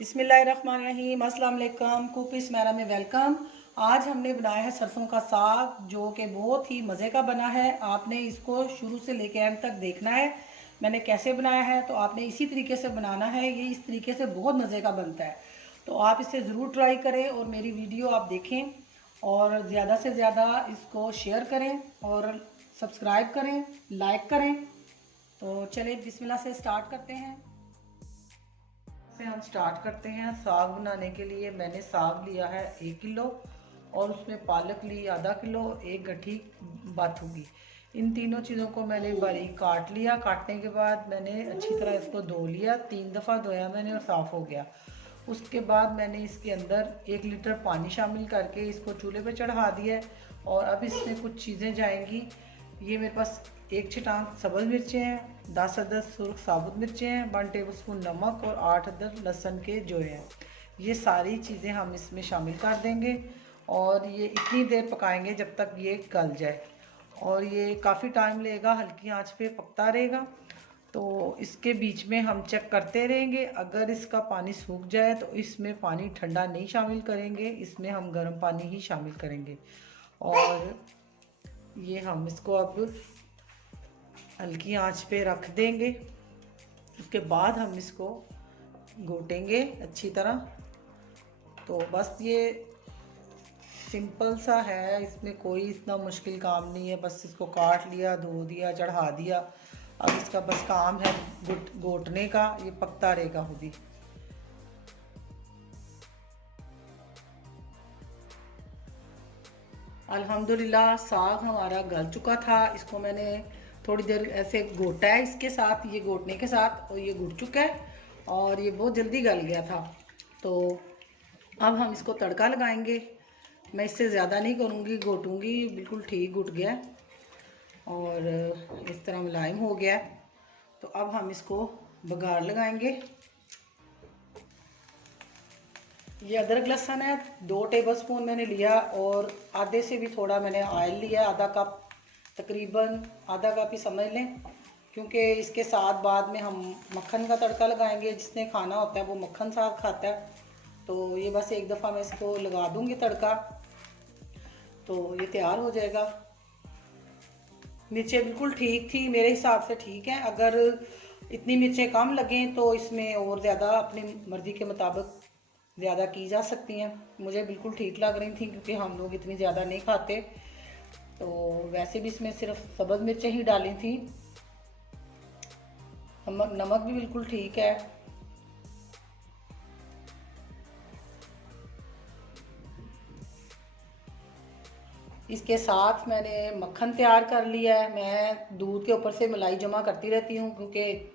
बिस्मिल्लाहिर्रहमानिर्रहीम, अस्सलाम वालेकुम। कुकिस मैरा में वेलकम। आज हमने बनाया है सरसों का साग, जो कि बहुत ही मज़े का बना है। आपने इसको शुरू से लेकर एंड तक देखना है मैंने कैसे बनाया है, तो आपने इसी तरीके से बनाना है। ये इस तरीके से बहुत मज़े का बनता है, तो आप इसे ज़रूर ट्राई करें और मेरी वीडियो आप देखें और ज़्यादा से ज़्यादा इसको शेयर करें और सब्सक्राइब करें, लाइक करें। तो चलिए बिस्मिल्लाह से स्टार्ट करते हैं। से हम स्टार्ट करते हैं। साग बनाने के लिए मैंने साग लिया है 1 किलो और उसमें पालक ली आधा किलो, एक गठी बाथूगी। इन तीनों चीज़ों को मैंने बारीक काट लिया। काटने के बाद मैंने अच्छी तरह इसको धो लिया, 3 दफ़ा धोया मैंने और साफ़ हो गया। उसके बाद मैंने इसके अंदर 1 लीटर पानी शामिल करके इसको चूल्हे पे चढ़ा दिया और अब इसमें कुछ चीज़ें जाएंगी। ये मेरे पास 1 छटांग सब्ज़ मिर्चें हैं, 10 अदद सुर्ख साबुत मिर्चें हैं, 1 टेबलस्पून नमक और 8 अदद लहसुन के जोए हैं। ये सारी चीज़ें हम इसमें शामिल कर देंगे और ये इतनी देर पकाएंगे जब तक ये गल जाए और ये काफ़ी टाइम लेगा, हल्की आंच पे पकता रहेगा। तो इसके बीच में हम चेक करते रहेंगे। अगर इसका पानी सूख जाए तो इसमें पानी ठंडा नहीं शामिल करेंगे, इसमें हम गर्म पानी ही शामिल करेंगे। और ये हम इसको अब हल्की आंच पे रख देंगे। उसके बाद हम इसको घोटेंगे अच्छी तरह। तो बस ये सिंपल सा है, इसमें कोई इतना मुश्किल काम नहीं है। बस इसको काट लिया, धो दिया, चढ़ा दिया। अब इसका बस काम है घोटने का, ये पकता रहेगा खुद ही। अल्हम्दुलिल्लाह साग हमारा गल चुका था। इसको मैंने थोड़ी देर ऐसे घोटा है इसके साथ, ये घोटने के साथ, और ये घुट चुका है और ये बहुत जल्दी गल गया था। तो अब हम इसको तड़का लगाएंगे। मैं इससे ज़्यादा नहीं करूँगी, घोटूँगी। बिल्कुल ठीक घुट गया और इस तरह मुलायम हो गया। तो अब हम इसको बघार लगाएंगे। ये अदरक लहसुन है, 2 टेबलस्पून मैंने लिया और आधे से भी थोड़ा मैंने ऑयल लिया, आधा कप, तकरीबन आधा कप ही समझ लें, क्योंकि इसके साथ बाद में हम मक्खन का तड़का लगाएंगे। जिसने खाना होता है वो मक्खन साग खाता है। तो ये बस एक दफ़ा मैं इसको लगा दूंगी तड़का, तो ये तैयार हो जाएगा। मिर्चें बिल्कुल ठीक थी, मेरे हिसाब से ठीक है। अगर इतनी मिर्चें कम लगें तो इसमें और ज़्यादा अपनी मर्ज़ी के मुताबिक ज़्यादा की जा सकती हैं। मुझे बिल्कुल ठीक लग रही थी क्योंकि हम लोग इतनी ज़्यादा नहीं खाते। तो वैसे भी इसमें सिर्फ सब्ज़ मिर्चें ही डाली थी। नमक भी बिल्कुल ठीक है। इसके साथ मैंने मक्खन तैयार कर लिया है। मैं दूध के ऊपर से मलाई जमा करती रहती हूँ, क्योंकि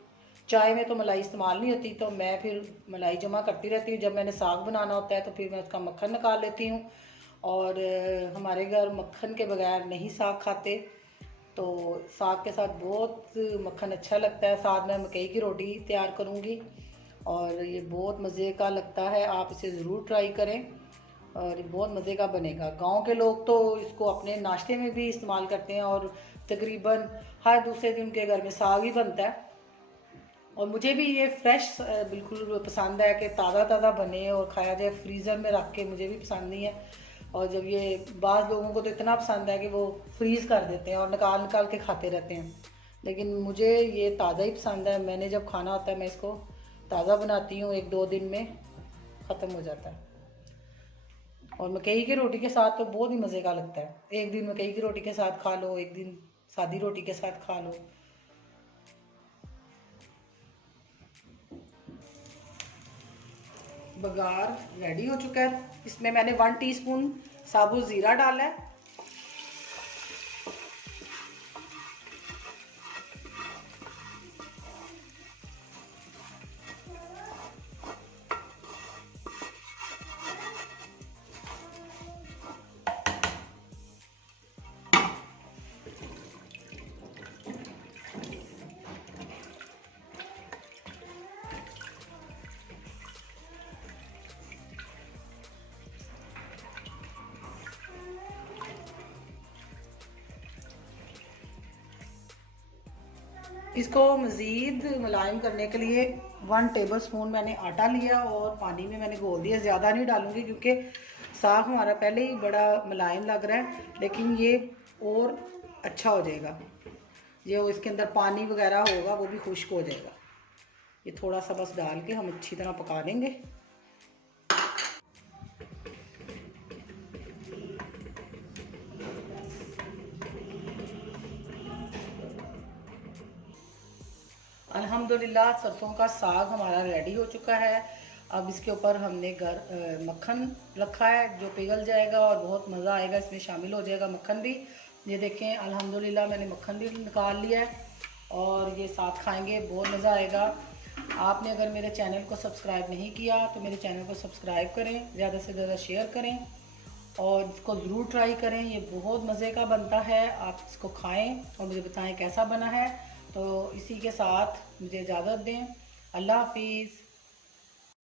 चाय में तो मलाई इस्तेमाल नहीं होती, तो मैं फिर मलाई जमा करती रहती हूँ। जब मैंने साग बनाना होता है तो फिर मैं उसका मक्खन निकाल लेती हूँ। और हमारे घर मक्खन के बगैर नहीं साग खाते, तो साग के साथ बहुत मक्खन अच्छा लगता है। साथ में मकई की रोटी तैयार करूँगी और ये बहुत मज़े का लगता है। आप इसे ज़रूर ट्राई करें और बहुत मज़े का बनेगा। गांव के लोग तो इसको अपने नाश्ते में भी इस्तेमाल करते हैं और तकरीबन हर दूसरे दिन उनके घर में साग ही बनता है। और मुझे भी ये फ्रेश बिल्कुल पसंद है कि ताज़ा ताज़ा बने और खाया जाए। फ्रीज़र में रख के मुझे भी पसंद नहीं है। और जब ये बाज़ लोगों को तो इतना पसंद है कि वो फ्रीज़ कर देते हैं और निकाल निकाल के खाते रहते हैं, लेकिन मुझे ये ताज़ा ही पसंद है। मैंने जब खाना होता है मैं इसको ताज़ा बनाती हूँ, 1-2 दिन में ख़त्म हो जाता है। और मकई की रोटी के साथ तो बहुत ही मज़े का लगता है। एक दिन मकई की रोटी के साथ खा लो, एक दिन सादी रोटी के साथ खा लो। बघार रेडी हो चुका है। इसमें मैंने 1 टीस्पून साबुत ज़ीरा डाला है। इसको मज़ीद मुलायम करने के लिए 1 टेबलस्पून मैंने आटा लिया और पानी में मैंने घोल दिया। ज़्यादा नहीं डालूँगी क्योंकि साग हमारा पहले ही बड़ा मुलायम लग रहा है, लेकिन ये और अच्छा हो जाएगा। ये इसके अंदर पानी वगैरह होगा वो भी खुश्क हो जाएगा। ये थोड़ा सा बस डाल के हम अच्छी तरह पका लेंगे। अल्हम्दुलिल्लाह सरसों का साग हमारा रेडी हो चुका है। अब इसके ऊपर हमने मक्खन रखा है जो पिघल जाएगा और बहुत मज़ा आएगा, इसमें शामिल हो जाएगा मक्खन भी। ये देखें अल्हम्दुलिल्लाह मैंने मक्खन भी निकाल लिया है और ये साथ खाएंगे, बहुत मज़ा आएगा। आपने अगर मेरे चैनल को सब्सक्राइब नहीं किया तो मेरे चैनल को सब्सक्राइब करें, ज़्यादा से ज़्यादा शेयर करें और इसको ज़रूर ट्राई करें। ये बहुत मज़े का बनता है, आप इसको खाएं और मुझे बताएं कैसा बना है। तो इसी के साथ मुझे इजाज़त दें। अल्लाह हाफिज़।